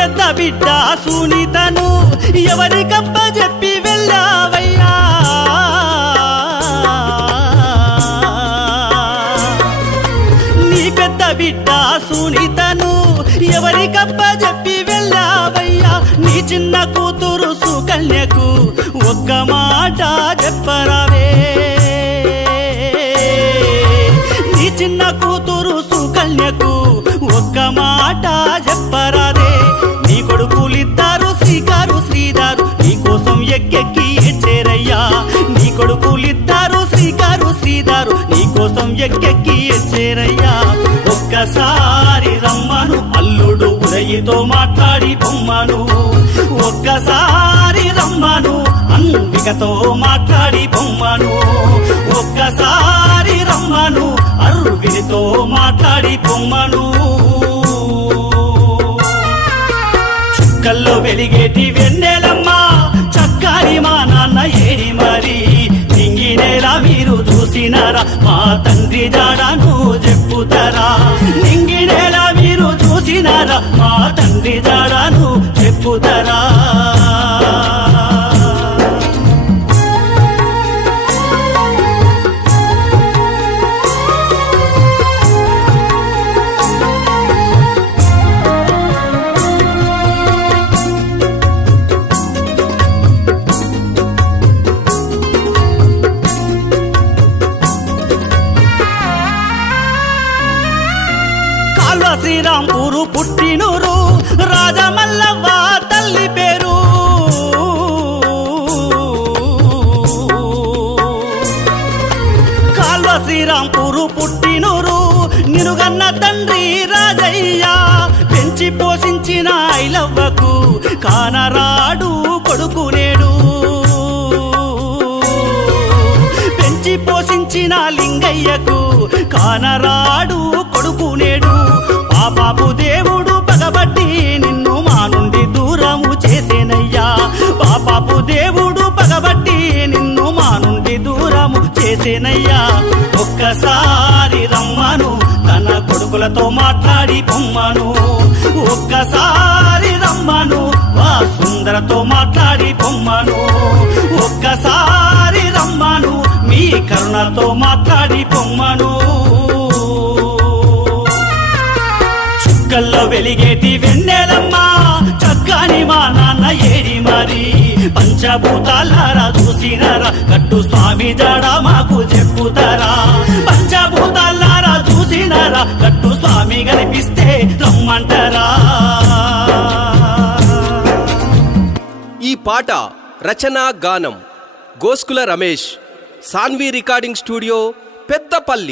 పెద్ద బిడ్డ సునీతను ఎవరికప్ప చెప్పి వెళ్ళావయ్యా నీ పెద్ద బిడ్డ సునీతను ఎవరికప్ప చెప్పి వెళ్ళావయ్యా నీ చిన్న కూతురు సుకన్యకు ఒక్క మాట చెప్పరావే నీ చిన్న కూతురు సుకన్యకు ఒక్క మాట చెప్పరాదే నీ కొడుకులిద్దరు శ్రీకారు శ్రీధరు నీ కోసం ఎక్కెక్కి ఏడ్చేరయ్యా నీ కొడుకులిద్దరు శ్రీకారు శ్రీధరు నీ కోసం ఎక్కెక్కి ఏడ్చేరయ్యా ఒక్కసారి రమ్మను అల్లుడు ఉదయతో మాట్లాడి బొమ్మను ఒక్కసారి రమ్మను అంబికతో మాట్లాడి బొమ్మను ఒక్కసారి రమ్మను అరువినితో మాట్లాడి బొమ్మను చుక్కల్లో వెలిగేటి వెన్నెలమ్మ చక్కని మా నాన్న ఏడి మరి నింగినేలా మీరు చూసినారా మా తండ్రి జాడను చెప్పుతారా నింగినేలా మీరు చూసినారా మా తండ్రి జాడను చెప్పుతారా శ్రీరాంపూరు పుట్టినూరు రాజమల్లవ్వ తల్లి పేరు కాల్వ శ్రీరాంపూరు పుట్టినూరు నినుగన్న తండ్రి రాజయ్య పెంచి పోషించిన ఐలవ్వకు కానరాడు కొడుకు నేడు పెంచి పోషించిన లింగయ్యకు కానరాడు కొడుకు నేడు పాపాపు దేవుడు పగబట్టి నిన్ను మా నుండి దూరము చేసేనయ్యా పాపాపు దేవుడు పగబట్టి నిన్ను మా నుండి దూరము చేసేనయ్యా ఒక్కసారి రమ్మను తన కొడుకులతో మాట్లాడి బొమ్మను ఒక్కసారి రమ్మను వా సుందరతో మాట్లాడి బొమ్మను ఒక్కసారి రమ్మను మీ కరుణతో మాట్లాడి బొమ్మను చుక్కల్లో వెలిగేటి వెన్నెలమ్మ చక్కని మా నాన్న ఏడి మరి పంచభూతాలారా చూసినారా కట్టు స్వామి జాడ మాకు చెప్పుతారా పంచభూతాలారా చూసినారా కట్టు స్వామి కనిపిస్తే రమ్మంటారా ఈ పాట రచన గానం గోస్కుల రమేష్ సాన్వి రికార్డింగ్ స్టూడియో పెద్దపల్లి